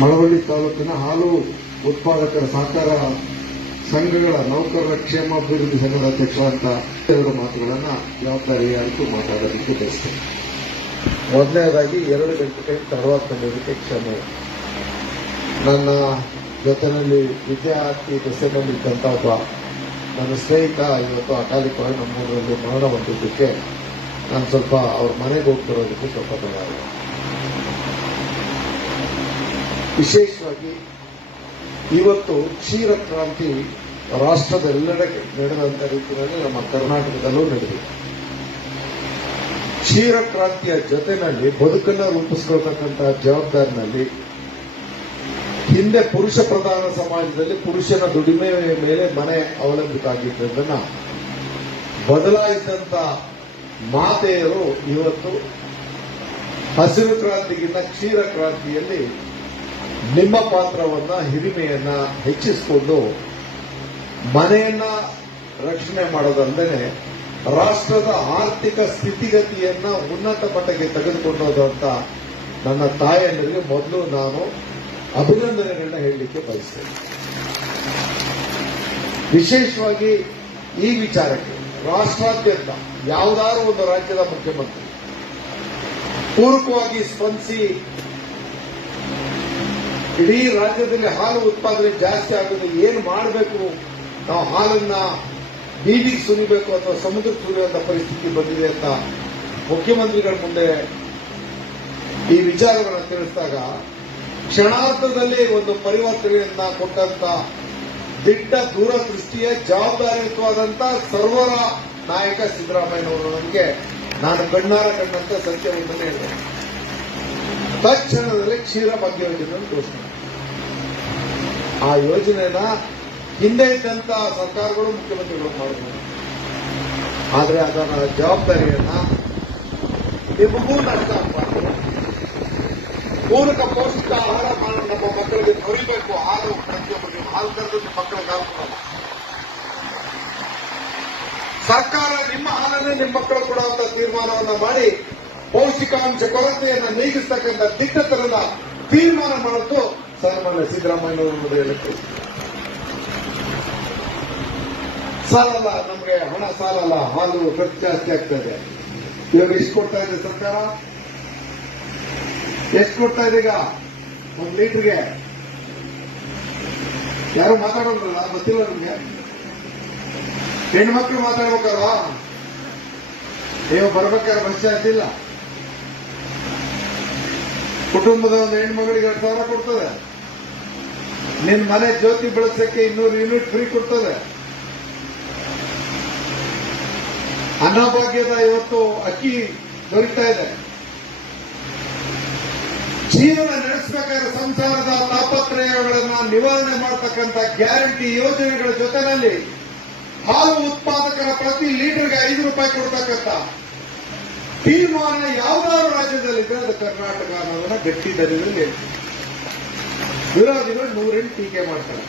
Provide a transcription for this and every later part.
ಮಳವಳ್ಳಿ ತಾಲೂಕಿನ ಹಾಲು ಉತ್ಪಾದಕರ ಸಹಕಾರ ಸಂಘಗಳ ನೌಕರರ ಕ್ಷೇಮಾಭಿವೃದ್ಧಿ ಸಂಘದ ಅಧ್ಯಕ್ಷ ಅಂತ ಎರಡು ಮಾತುಗಳನ್ನು ಜವಾಬ್ದಾರಿಯಾಗಿ ಮಾತಾಡೋದಕ್ಕೆ ಬಯಸ್ತೇನೆ. ಮೊದಲನೇದಾಗಿ 2 ಗಂಟೆ ಟೈಮ್ ತಡವಾಗ್ತಂದಿದ್ದಕ್ಕೆ ಕ್ಷಮೆ. ನನ್ನ ಜೊತೆಯಲ್ಲಿ ವಿದ್ಯಾರ್ಥಿ ದಶೆಯಲ್ಲಿ ಇದ್ದಂಥ ಒಬ್ಬ ನನ್ನ ಸ್ನೇಹಿತ ಇವತ್ತು ಅಕಾಲಿಕವಾಗಿ ನಮ್ಮೂರಲ್ಲಿ ಮರಣ ಹೊಂದಿದ್ದಕ್ಕೆ ನಾನು ಸ್ವಲ್ಪ ಅವ್ರ ಮನೆಗೆ ಹೋಗ್ತಿರೋದಕ್ಕೆ ಸ್ವಲ್ಪ ತಡ ಆಗಿದೆ. ವಿಶೇಷವಾಗಿ ಇವತ್ತು ಕ್ಷೀರ ಕ್ರಾಂತಿ ರಾಷ್ಟ್ರದೆಲ್ಲೆಡೆ ನಡೆದಂತ ರೀತಿಯಲ್ಲಿ ನಮ್ಮ ಕರ್ನಾಟಕದಲ್ಲೂ ನಡೆದಿದೆ. ಕ್ಷೀರ ಕ್ರಾಂತಿಯ ಜೊತೆಯಲ್ಲಿ ಬದುಕನ್ನು ರೂಪಿಸಿಕೊಳ್ತಕ್ಕಂತಹ ಜವಾಬ್ದಾರಿನಲ್ಲಿ ಹಿಂದೆ ಪುರುಷ ಪ್ರಧಾನ ಸಮಾಜದಲ್ಲಿ ಪುರುಷನ ದುಡಿಮೆ ಮೇಲೆ ಮನೆ ಅವಲಂಬಿತ ಆಗಿದ್ದನ್ನ ಬದಲಾಯಿಸಿದಂತ ಮಾತೆಯರು ಇವತ್ತು ಹಸಿರು ಕ್ರಾಂತಿಗಿಂತ ಕ್ಷೀರ ಕ್ರಾಂತಿಯಲ್ಲಿ ನಿಮ್ಮ ಪಾತ್ರವನ್ನ ಹಿರಿಮೆಯನ್ನ ಹೆಚ್ಚಿಸಿಕೊಂಡು ಮನೆಯನ್ನ ರಕ್ಷಣೆ ಮಾಡೋದಲ್ಲದೆ ರಾಷ್ಟ್ರದ ಆರ್ಥಿಕ ಸ್ಥಿತಿಗತಿಯನ್ನ ಉನ್ನತ ಮಟ್ಟಕ್ಕೆ ತೆಗೆದುಕೊಂಡೋದಂತ ನನ್ನ ತಾಯಂದಿರಿಗೆ ಮೊದಲು ನಾನು ಅಭಿನಂದನೆಗಳನ್ನ ಹೇಳಲಿಕ್ಕೆ ಬಯಸ್ತೇನೆ. ವಿಶೇಷವಾಗಿ ಈ ವಿಚಾರಕ್ಕೆ ರಾಷ್ಟ್ರಾದ್ಯಂತ ಯಾವುದಾದ್ರೂ ಒಂದು ರಾಜ್ಯದ ಮುಖ್ಯಮಂತ್ರಿ ಪೂರಕವಾಗಿ ಸ್ಪಂದಿಸಿ ಇಡೀ ರಾಜ್ಯದಲ್ಲಿ ಹಾಲು ಉತ್ಪಾದನೆ ಜಾಸ್ತಿ ಆಗೋದು ಏನು ಮಾಡಬೇಕು, ನಾವು ಹಾಲನ್ನ ಬೀದಿಗೆ ಸುರಿಬೇಕು ಅಥವಾ ಸಮುದ್ರಕ್ಕೆ ಸುರಿಯುವಂತ ಪರಿಸ್ಥಿತಿ ಬಂದಿದೆ ಅಂತ ಮುಖ್ಯಮಂತ್ರಿಗಳ ಮುಂದೆ ಈ ವಿಚಾರಗಳನ್ನು ತಿಳಿಸಿದಾಗ ಕ್ಷಣಾರ್ಧದಲ್ಲಿ ಒಂದು ಪರಿವರ್ತನೆಯನ್ನ ಕೊಟ್ಟಂತ ದಿಟ್ಟ ದೂರದೃಷ್ಟಿಯ ಜವಾಬ್ದಾರಿಯುತವಾದಂತ ಸರ್ವರ ನಾಯಕ ಸಿದ್ದರಾಮಯ್ಯನವರು ನನಗೆ ನಾನು ಕಣ್ಣಾರ ಕಂಡಂತ ಸತ್ಯವೊಂದನ್ನೇ ಹೇಳಿದೆ. ತಕ್ಷಣದಲ್ಲಿ ಕ್ಷೀರ ಭಾಗ್ಯ ಯೋಜನೆಯನ್ನು ಘೋಷಣೆ. ಆ ಯೋಜನೆನ ಹಿಂದೆ ಇದ್ದಂತ ಸರ್ಕಾರಗಳು ಮುಖ್ಯಮಂತ್ರಿಗಳು ಮಾಡಿದ್ರು. ಆದರೆ ಅದರ ಜವಾಬ್ದಾರಿಯನ್ನ ನಿಮಗೂ ಅರ್ಥ ಆಗಬಾರ್ದು. ಪೂರಕ ಪೌಷ್ಟಿಕ ಆಹಾರ ನಮ್ಮ ಮಕ್ಕಳಿಗೆ ದೊರೀಬೇಕು. ಹಾಲು ಪ್ರತಿಯೊಬ್ಬರಿಗೆ ಹಾಲು ಕರೆದು ನಿಮ್ಮ ಮಕ್ಕಳಿಗೆ ಹಾಲು ಕೊಡೋಣ. ಸರ್ಕಾರ ನಿಮ್ಮ ಹಾಲನ್ನೇ ನಿಮ್ಮ ಮಕ್ಕಳು ಕೊಡುವಂತ ತೀರ್ಮಾನವನ್ನ ಮಾಡಿ ಪೌಷ್ಟಿಕಾಂಶ ಕೊರತೆಯನ್ನು ನೀಗಿಸ್ತಕ್ಕಂಥ ದಿಟ್ಟತನದ ತೀರ್ಮಾನ ಮಾಡುವುದು ಸನ್ಮಾನ್ಯ ಸಿದ್ದರಾಮಯ್ಯನವರು ಹೇಳುತ್ತೆ. ಸಾಲಲ್ಲ, ನಮಗೆ ಹಣ ಸಾಲಲ್ಲ, ಹಾಲು ಖರ್ಚು ಜಾಸ್ತಿ ಆಗ್ತದೆ. ಇವಾಗ ಎಷ್ಟು ಕೊಡ್ತಾ ಇದೆ ಸರ್ಕಾರ? ಎಷ್ಟು ಕೊಡ್ತಾ ಇದೆ ಈಗ 1 ಲೀಟರ್ಗೆ? ಯಾರು ಮಾತಾಡೋದ್ರಲ್ಲ, ಗೊತ್ತಿಲ್ಲ ನಿಮ್ಗೆ? ಹೆಣ್ಮಕ್ಳು ಮಾತಾಡ್ಬೇಕಲ್ವಾ? ನೀವು ಬರ್ಬೇಕಾದ್ರೆ ಬಸ್ ಚಾರ್ಜ್ ಇಲ್ಲ. ಕುಟುಂಬದ ಒಂದು ಹೆಣ್ಮಗಳಿಗೆ 2,000 ಕೊಡ್ತದೆ. ನಿನ್ ಮನೆ ಜ್ಯೋತಿ ಬೆಳೆಸಕ್ಕೆ 200 ಯೂನಿಟ್ ಫ್ರೀ ಕೊಡ್ತದೆ. ಅನ್ನಭಾಗ್ಯದ ಇವತ್ತು ಅಕ್ಕಿ ದೊರೀತಾ ಇದೆ. ಜೀವನ ನಡೆಸಬೇಕಾದ್ರೆ ಸಂಸಾರದ ತಾಪತ್ರಯಗಳನ್ನ ನಿವಾರಣೆ ಮಾಡತಕ್ಕಂಥ ಗ್ಯಾರಂಟಿ ಯೋಜನೆಗಳ ಜೊತೆಯಲ್ಲಿ ಹಾಲು ಉತ್ಪಾದಕರ ಪ್ರತಿ ಲೀಟರ್ಗೆ 5 ರೂಪಾಯಿ ಕೊಡ್ತಕ್ಕಂಥ ತೀರ್ಮಾನ ಯಾವುದಾದ್ರು ರಾಜ್ಯದಲ್ಲಿದ್ರೆ ಅದು ಕರ್ನಾಟಕ ಅನ್ನೋದನ್ನ ಗಟ್ಟಿ ದರದಲ್ಲಿ ಹೇಳ್ತಾರೆ. ವಿರೋಧಿಗಳು 108 ಟೀಕೆ ಮಾಡ್ತಾರೆ.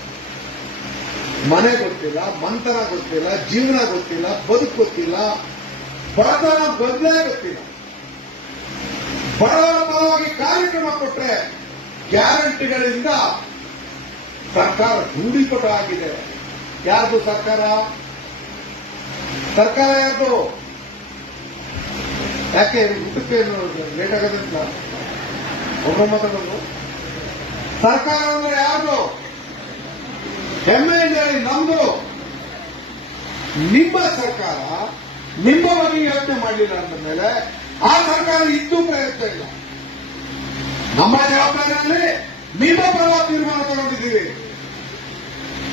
ಮನೆ ಗೊತ್ತಿಲ್ಲ, ಮಂತನ ಗೊತ್ತಿಲ್ಲ, ಜೀವನ ಗೊತ್ತಿಲ್ಲ, ಬದುಕು ಗೊತ್ತಿಲ್ಲ, ಬಡತನ ಬದಲೇ ಗೊತ್ತಿಲ್ಲ. ಬಡವರ ಪರವಾಗಿ ಕಾರ್ಯಕ್ರಮ ಕೊಟ್ಟರೆ ಗ್ಯಾರಂಟಿಗಳಿಂದ ಸರ್ಕಾರ ರೂಢಿಪಟ ಆಗಿದೆ. ಯಾರ್ದು ಸರ್ಕಾರ? ಸರ್ಕಾರ ಯಾರ್ದು? ಯಾಕೆ ಊಟಕ್ಕೆ ಲೇಟ್ ಆಗೋದಿಲ್ಲ? ಒಬ್ಬ ಮಾತಾಡೋದು ಸರ್ಕಾರ ಅಂದ್ರೆ ಯಾರ್ದು? ಹೆಮ್ಮೆ ಹೇಳಿ ನಮ್ದು. ನಿಮ್ಮ ಸರ್ಕಾರ ನಿಮ್ಮ ಬಗ್ಗೆ ಯೋಚನೆ ಮಾಡಲಿಲ್ಲ ಅಂದ ಮೇಲೆ ಆ ಸರ್ಕಾರ ಇದ್ದೂ ಪ್ರಯತ್ನ ಇಲ್ಲ. ನಮ್ಮ ಜವಾಬ್ದಾರಿಯಲ್ಲಿ ನಿಮ್ಮ ಪರವಾಗಿ ತೀರ್ಮಾನ ತಗೊಂಡಿದ್ದೀವಿ.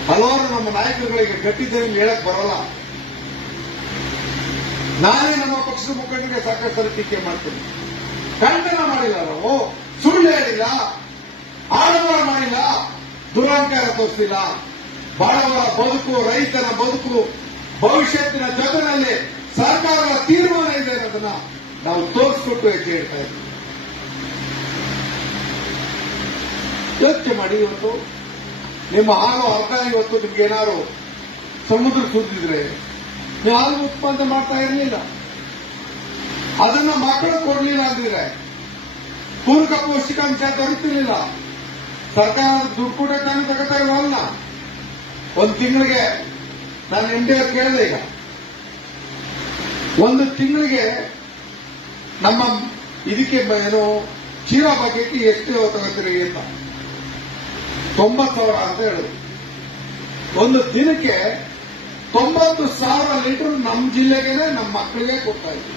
ಹಲವಾರು ನಮ್ಮ ನಾಯಕರುಗಳಿಗೆ ಗಟ್ಟಿದ್ದೇನೆ ಹೇಳಕ್ ಬರಲ್ಲ. ನಾನೇ ನಮ್ಮ ಪಕ್ಷದ ಮುಖಂಡರಿಗೆ ಸಾಕಷ್ಟು ಸಲ ಟೀಕೆ ಮಾಡ್ತೀನಿ. ಖಂಡನ ಮಾಡಿಲ್ಲ, ನಾವು ಸುಳ್ಳು ಹೇಳಿಲ್ಲ, ಆಡಂಬರ ಮಾಡಿಲ್ಲ, ದುರಹಂಕಾರ ತೋರಿಸಿಲ್ಲ. ಬಡವರ ಬದುಕು, ರೈತನ ಬದುಕು, ಭವಿಷ್ಯತ್ತಿನ ಜೊತೆಯಲ್ಲಿ ಸರ್ಕಾರದ ತೀರ್ಮಾನ ಇದೆ ಅನ್ನೋದನ್ನ ನಾವು ತೋರಿಸ್ಕೊಟ್ಟು ಹೇಳ್ತಾ ಇದ್ದೀವಿ. ಯೋಚನೆ ಮಾಡಿ, ಇವತ್ತು ನಿಮ್ಮ ಹಾಲು ಅರ್ಧ ಇವತ್ತು ನಿಮ್ಗೇನಾದ್ರು ಸಮುದ್ರ ಸುರಿದಿದ್ರೆ ನೀವು ಹಾಲು ಉತ್ಪಾದನೆ ಮಾಡ್ತಾ ಇರಲಿಲ್ಲ. ಅದನ್ನ ಮಕ್ಕಳು ಕೊಡಲಿಲ್ಲ ಅಂದಿದ್ರೆ ಪೂರಕ ಪೌಷ್ಟಿಕಾಂಶ ದೊರೆತಿರಲಿಲ್ಲ. ಸರ್ಕಾರ ದುಡ್ಡು ಕೂಡ ತಗೋತಾ ಇಲ್ವಲ್ಲ. ಒಂದು ತಿಂಗಳಿಗೆ ನಾನು MD ಕೇಳಿದೆ, ಈಗ ಒಂದು ತಿಂಗಳಿಗೆ ನಮ್ಮ ಇದಕ್ಕೆ ಏನು ಕ್ಷೀರ ಬಗೆಗೆ ಎಷ್ಟು ತಗೋತೀರಿ ಅಂತ 90,000 ಅಂತ ಹೇಳಿದ್ರು. ಒಂದು ದಿನಕ್ಕೆ 90,000 ಲೀಟರ್ ನಮ್ಮ ಜಿಲ್ಲೆಗೆ ನಮ್ಮ ಮಕ್ಕಳಿಗೆ ಕೊಡ್ತಾ ಇದ್ವಿ.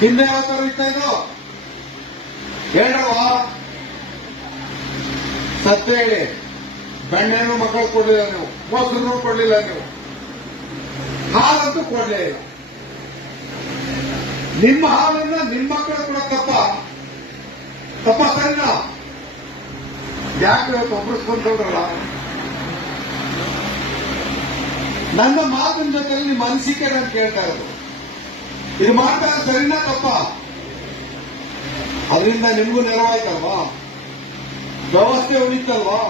ಹಿಂದೆ ಯಾವ ತರ ಇರ್ತಾ ಇದ್ರು ಹೇಳವಾ? ಸತ್ಯ ಹೇಳಿ, ಬೆಣ್ಣೆನೂ ಮಕ್ಕಳು ಕೊಡಲಿಲ್ಲ ನೀವು, ಮೊಸರು ಕೊಡಲಿಲ್ಲ ನೀವು, ಹಾಲಂತೂ ಕೊಡಲೇ ಇಲ್ಲ. ನಿಮ್ಮ ಹಾಲನ್ನ ನಿಮ್ಮ ಮಕ್ಕಳು ಕೂಡ ತಪ್ಪ ಸರಿನಾ? ಯಾಕೆ ಇವತ್ತು ಒಬ್ಬರಿಸ್ಕೊಂಡ್ರಲ್ಲ? ನನ್ನ ಮಾತಿನ ಜೊತೆಲಿ ನಿಮ್ಮ ಅನಿಸಿಕೆ ನಾನು ಕೇಳ್ತಾ ಇರೋದು, ಇದು ಮಾಡ್ತಾ ಸರಿನಾ ತಪ್ಪ? ಅದರಿಂದ ನಿಮಗೂ ನೆರವಾಯ್ತಲ್ವಾ? ವ್ಯವಸ್ಥೆ ಉಳಿತಲ್ವಾ?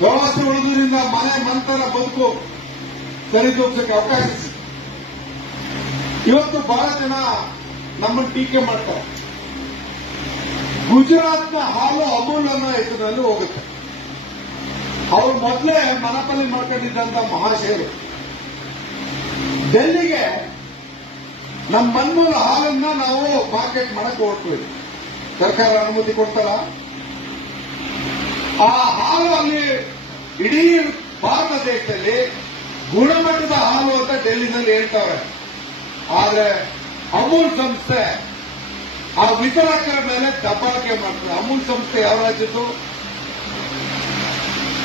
ವ್ಯವಸ್ಥೆ ಉಳಿದ್ರಿಂದ ಮನೆ ಮಂತರ ಬದುಕು ಸರಿದೂಗಿಸಕ್ಕೆ ಅವಕಾಶ. ಇವತ್ತು ಬಹಳ ಜನ ನಮ್ಮನ್ನು ಟೀಕೆ ಮಾಡ್ತಾರೆ. ಗುಜರಾತ್ನ ಹಾಲು ಅಮೂಲ್ ಅನ್ನೋ ಹೆಸರಿನಲ್ಲಿ ಹೋಗುತ್ತೆ. ಅವರು ಮೊದಲೇ ಮನಪಲ್ಲಿ ಮಾಡ್ಕೊಂಡಿದ್ದಂತ ಮಹಾಶಯರು ಡೆಲ್ಲಿಗೆ ನಮ್ಮ ಮನ್ಮೂಲ ಹಾಲನ್ನ ನಾವು ಮಾರ್ಕೆಟ್ ಮಾಡಕ್ಕೆ ಹೊರಟ್ವಿ. ಸರ್ಕಾರ ಅನುಮತಿ ಕೊಡ್ತಾರ? ಆ ಹಾಲು ಅಲ್ಲಿ ಇಡೀ ಭಾರತ ದೇಶದಲ್ಲಿ ಗುಣಮಟ್ಟದ ಹಾಲು ಅಂತ ಡೆಲ್ಲಿನಲ್ಲಿ ಹೇಳ್ತಾರೆ. ಆದ್ರೆ ಅಮೂಲ್ ಸಂಸ್ಥೆ ಆ ವಿತರಕರ ಮೇಲೆ ದಬ್ಬಾಳಿಕೆ ಮಾಡ್ತಾರೆ. ಅಮೂಲ್ ಸಂಸ್ಥೆ ಯಾವ ರಾಜ್ಯದ್ದು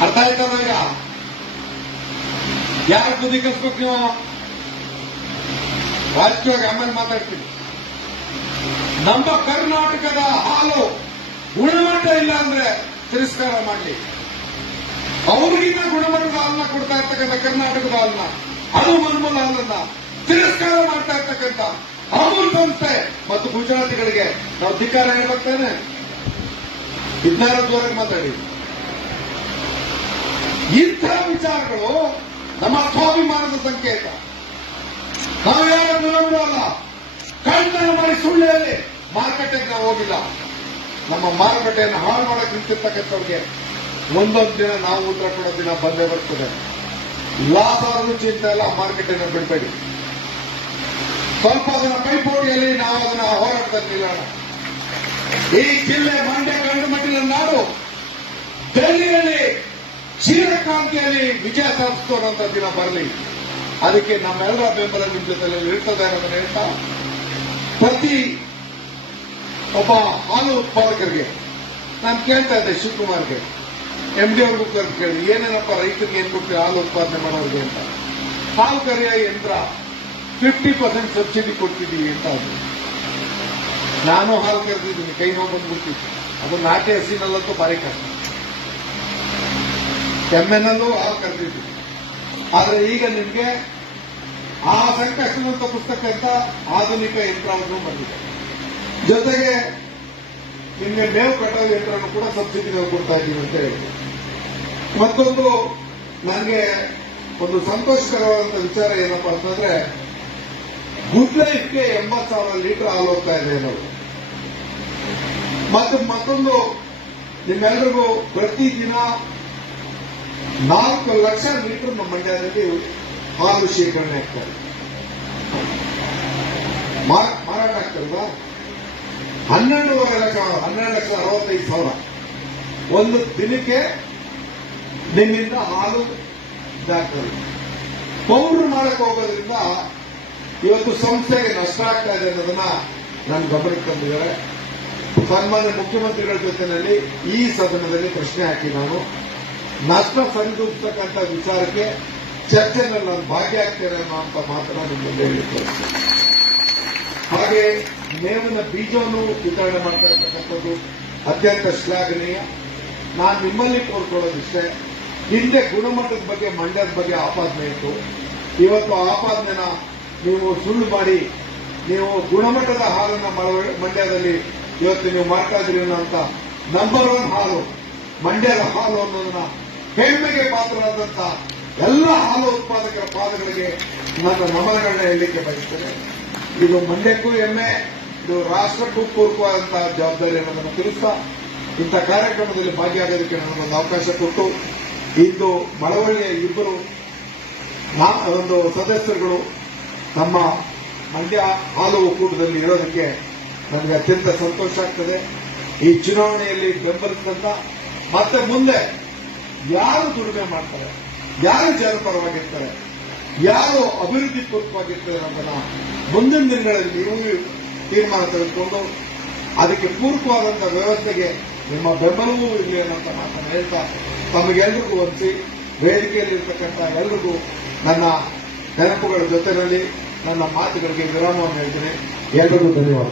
ಅರ್ಥ ಆಯ್ತದ? ಈಗ ಯಾರು ಬುದ್ಧಿ ಕಲಿಸ್ಬೇಕು ನೀವು? ರಾಜಕೀಯವಾಗಿ ಆಮೇಲೆ ಮಾತಾಡ್ತೀನಿ. ನಮ್ಮ ಕರ್ನಾಟಕದ ಹಾಲು ಗುಣಮಟ್ಟ ಇಲ್ಲ ಅಂದ್ರೆ ತಿರಸ್ಕಾರ ಮಾಡಲಿ. ಅವ್ರಿಗಿನ್ನ ಗುಣಮಟ್ಟದ ಹಾಲನ್ನ ಕೊಡ್ತಾ ಇರ್ತಕ್ಕಂಥ ಕರ್ನಾಟಕದ ಹಾಲನ್ನ, ಅದು ಮನ್ಮೂಲ ಹಾಲನ್ನ ತಿರಸ್ಕಾರ ಮಾಡ್ತಾ ಇರ್ತಕ್ಕಂಥ ಅಮೂಲ್ ಸಂಸ್ಥೆ ಮತ್ತು ಗುಜರಾತಿಗಳಿಗೆ ನಾವು ಧಿಕ್ಕಾರ ಹೇಳ್ಬೇಕೇನೆ? ಇದನ್ನೆಲ್ಲ ಜೋರಾಗಿ ಮಾತಾಡಿ. ಇಂಥ ವಿಚಾರಗಳು ನಮ್ಮ ಸ್ವಾಭಿಮಾನದ ಸಂಕೇತ. ನಾವು ಯಾರನ್ನು ನಂಬಲ್ಲ. ಕಣ್ಣನ್ನು ಮಾಡಿ ಸುಳ್ಳು ಹೇಳಿ ಮಾರುಕಟ್ಟೆಗೆ ನಾವು ಹೋಗಿಲ್ಲ. ನಮ್ಮ ಮಾರುಕಟ್ಟೆಯನ್ನು ಹಾಳು ಮಾಡಕ್ಕೆ ನಿಂತಿರ್ತಕ್ಕಂಥವ್ರಿಗೆ ಒಂದೊಂದು ದಿನ ನಾವು ಉತ್ತರ ಕೊಡೋ ದಿನ ಬಂದೇ ಬರ್ತದೆ. ಲಾಭ ಚಿಂತೆ ಎಲ್ಲ ಮಾರುಕಟ್ಟೆಯನ್ನು ಬಿಡಬೇಡಿ. ಸ್ವಲ್ಪ ಅದನ್ನ ಪೈಪೋಟಿಯಲ್ಲಿ ನಾವು ಅದನ್ನ ಹೋರಾಟದಲ್ಲಿ ನಿಲ್ಲೋಣ. ಈ ಜಿಲ್ಲೆ ಮಂಡ್ಯ ಗಂಡು ಮಟ್ಟಿನ ನಾಡು ಡೆಲ್ಲಿಯಲ್ಲಿ ಕ್ಷೀರಕ್ರಾಂತಿಯಲ್ಲಿ ವಿಜಯ ಸಾಧಿಸುವಂತ ದಿನ ಬರಲಿ. ಅದಕ್ಕೆ ನಮ್ಮೆಲ್ಲರ ಬೆಂಬಲ ನಿಮ್ಮ ಜೊತೆಯಲ್ಲಿ ಇರ್ತದೆ ಅನ್ನೋದನ್ನ ಹೇಳ್ತಾ, ಪ್ರತಿ ಒಬ್ಬ ಹಾಲು ಉತ್ಪಾದಕರಿಗೆ ನಾನು ಕೇಳ್ತಾ ಇದ್ದೆ, ಶಿವಕುಮಾರ್ಗೆ MD ಅವ್ರಿಗೂ ಕೇಳಿ, ಏನೇನಪ್ಪ ರೈತರಿಗೆ ಏನ್ ಕೊಡ್ತೀವಿ ಹಾಲು ಉತ್ಪಾದನೆ ಮಾಡೋರಿಗೆ ಅಂತ. ಹಾಲು ಕರೆಯ ಯಂತ್ರ 50% ಸಬ್ಸಿಡಿ ಕೊಡ್ತಿದ್ದೀವಿ ಅಂತ. ಅದು ನಾನು ಹಾಲು ಕರೆದಿದ್ದೀನಿ, ಕೈ ನೋವು ಬಂದ್ಬಿಡ್ತಿತ್ತು. ಅದು ನಾಟಿ ಹಸಿನಲ್ಲಂತೂ ಭಾರಿ ಕಷ್ಟ. ಎಮ್ಮೆನಲ್ಲೂ ಹಾಲು ಕರೆದಿದ್ದೀನಿ. ಆದ್ರೆ ಈಗ ನಿಮ್ಗೆ ಆ ಸಂಕಷ್ಟವನ್ನು ತಪ್ಪಿಸ್ತಕ್ಕಂಥ ಆಧುನಿಕ ಯಂತ್ರವನ್ನು ಬಂದಿದೆ. ಜೊತೆಗೆ ನಿಮ್ಗೆ ಮೇವು ಕಟಾವು ಯಂತ್ರವನ್ನು ಕೂಡ ಸಬ್ಸಿಡಿ ಕೊಡ್ತಾ ಇದ್ದೀವಿ ಅಂತ ಹೇಳಿ. ಮತ್ತೊಂದು ನನಗೆ ಒಂದು ಸಂತೋಷಕರವಾದಂತ ವಿಚಾರ ಏನಪ್ಪಾ ಅಂತಂದ್ರೆ, ಗುಡ್ ಲೈಫ್ಗೆ 80,000 ಲೀಟರ್ ಹಾಲು ಹೋಗ್ತಾ ಇದೆ ಅನ್ನೋದು. ಮತ್ತೊಂದು ನಿಮ್ಮೆಲ್ಲರಿಗೂ ಪ್ರತಿದಿನ 4 ಲಕ್ಷ ಲೀಟರ್ ನಮ್ಮ ಮಂಡ್ಯದಲ್ಲಿ ಹಾಲು ಶೇಖರಣೆ ಆಗ್ತಾರೆ, ಮಾರಾಟ ಆಗ್ತಲ್ವಾ? 12,65,000 ಒಂದು ದಿನಕ್ಕೆ ನಿಮ್ಮಿಂದ ಹಾಲು ಇದಾಗ್ತದೆ. ಪೌಡರ್ ಮಾಡಕ್ಕೆ ಹೋಗೋದ್ರಿಂದ ಇವತ್ತು ಸಂಸ್ಥೆಗೆ ನಷ್ಟ ಆಗ್ತಾ ಇದೆ ಅನ್ನೋದನ್ನ ನನ್ನ ಗಮನಕ್ಕೆ ತಂದಿದ್ದಾರೆ. ಸನ್ಮಾನ್ಯ ಮುಖ್ಯಮಂತ್ರಿಗಳ ಜೊತೆಯಲ್ಲಿ ಈ ಸದನದಲ್ಲಿ ಪ್ರಶ್ನೆ ಹಾಕಿ ನಾನು ನಷ್ಟ ಸರಿದೂಗಿಸ್ತಕ್ಕಂಥ ವಿಚಾರಕ್ಕೆ ಚರ್ಚೆನಲ್ಲಿ ನಾನು ಭಾಗಿಯಾಗ್ತೇನೆ ಅನ್ನೋ ಮಾತನ್ನ ನಿಮ್ಮಲ್ಲಿ ಹೇಳಿದ್ದೇನೆ. ಹಾಗೆ ಮೇವಿನ ಬೀಜವನ್ನು ವಿತರಣೆ ಮಾಡ್ತಾ ಇರ್ತಕ್ಕಂಥದ್ದು ಅತ್ಯಂತ ಶ್ಲಾಘನೀಯ. ನಾನು ನಿಮ್ಮಲ್ಲಿ ಕೋರ್ಕೊಳ್ಳೋದಿಷ್ಟೇ, ಹಿಂದೆ ಗುಣಮಟ್ಟದ ಬಗ್ಗೆ ಮಂಡ್ಯದ ಬಗ್ಗೆ ಆಪಾದನೆ ಇತ್ತು. ಇವತ್ತು ಆಪಾದನೆನ ನೀವು ಸುಳ್ಳು ಮಾಡಿ ನೀವು ಗುಣಮಟ್ಟದ ಹಾಲನ್ನ ಮಂಡ್ಯದಲ್ಲಿ ಇವತ್ತು ನೀವು ಮಾಡ್ತಾ ಇದ್ದೀರಿ ಅಂತ ನಂಬರ್ 1 ಹಾಲು ಮಂಡ್ಯದ ಹಾಲು ಅನ್ನೋದನ್ನ ಹೆಮ್ಮೆಗೆ ಪಾತ್ರರಾದಂತ ಎಲ್ಲ ಹಾಲು ಉತ್ಪಾದಕರ ಪಾದಗಳಿಗೆ ನನ್ನ ನಮನಗಳನ್ನ ಹೇಳಲಿಕ್ಕೆ ಬಯಸ್ತೇನೆ. ಇದು ಮಂಡ್ಯಕ್ಕೂ ಹೆಮ್ಮೆ, ಇದು ರಾಷ್ಟ್ರಕ್ಕೂ ಪೂರಕವಾದಂತಹ ಜವಾಬ್ದಾರಿ ಅನ್ನೋದನ್ನು ತಿಳಿಸ್ತಾ ಇಂಥ ಕಾರ್ಯಕ್ರಮದಲ್ಲಿ ಭಾಗಿಯಾಗೋದಕ್ಕೆ ನನಗೊಂದು ಅವಕಾಶ ಕೊಟ್ಟು ಇಂದು ಮಳವಳ್ಳಿಯ ಇಬ್ಬರು ಒಂದು ಸದಸ್ಯರುಗಳು ನಮ್ಮ ಮಂಡ್ಯ ಹಾಲು ಒಕ್ಕೂಟದಲ್ಲಿ ಇರೋದಕ್ಕೆ ನನಗೆ ಅತ್ಯಂತ ಸಂತೋಷ ಆಗ್ತದೆ. ಈ ಚುನಾವಣೆಯಲ್ಲಿ ಬೆಂಬಲಿಸಿದಂತ ಮತ್ತೆ ಮುಂದೆ ಯಾರು ದುಡಿಮೆ ಮಾಡ್ತಾರೆ, ಯಾರು ಜನಪರವಾಗಿರ್ತಾರೆ, ಯಾರು ಅಭಿವೃದ್ಧಿ ಪೂರ್ವಕವಾಗಿರ್ತಾರೆ ಅನ್ನೋದನ್ನ ಮುಂದಿನ ದಿನಗಳಲ್ಲಿ ನೀವು ತೀರ್ಮಾನ ತೆಗೆದುಕೊಂಡು ಅದಕ್ಕೆ ಪೂರಕವಾದಂತಹ ವ್ಯವಸ್ಥೆಗೆ ನಿಮ್ಮ ಬೆಂಬಲವೂ ಇರಲಿ ಅನ್ನೋಂಥ ಮಾತನ್ನು ಹೇಳ್ತಾ ತಮಗೆಲ್ಲರಿಗೂ ಹೊಂದಿಸಿ ವೇದಿಕೆಯಲ್ಲಿರ್ತಕ್ಕಂಥ ಎಲ್ರಿಗೂ ನನ್ನ ನೆನಪುಗಳ ಜೊತೆಯಲ್ಲಿ ನನ್ನ ಮಾತುಗಳಿಗೆ ವಿರಾಮವನ್ನು ಹೇಳ್ತೀನಿ. ಎಲ್ರಿಗೂ ಧನ್ಯವಾದ.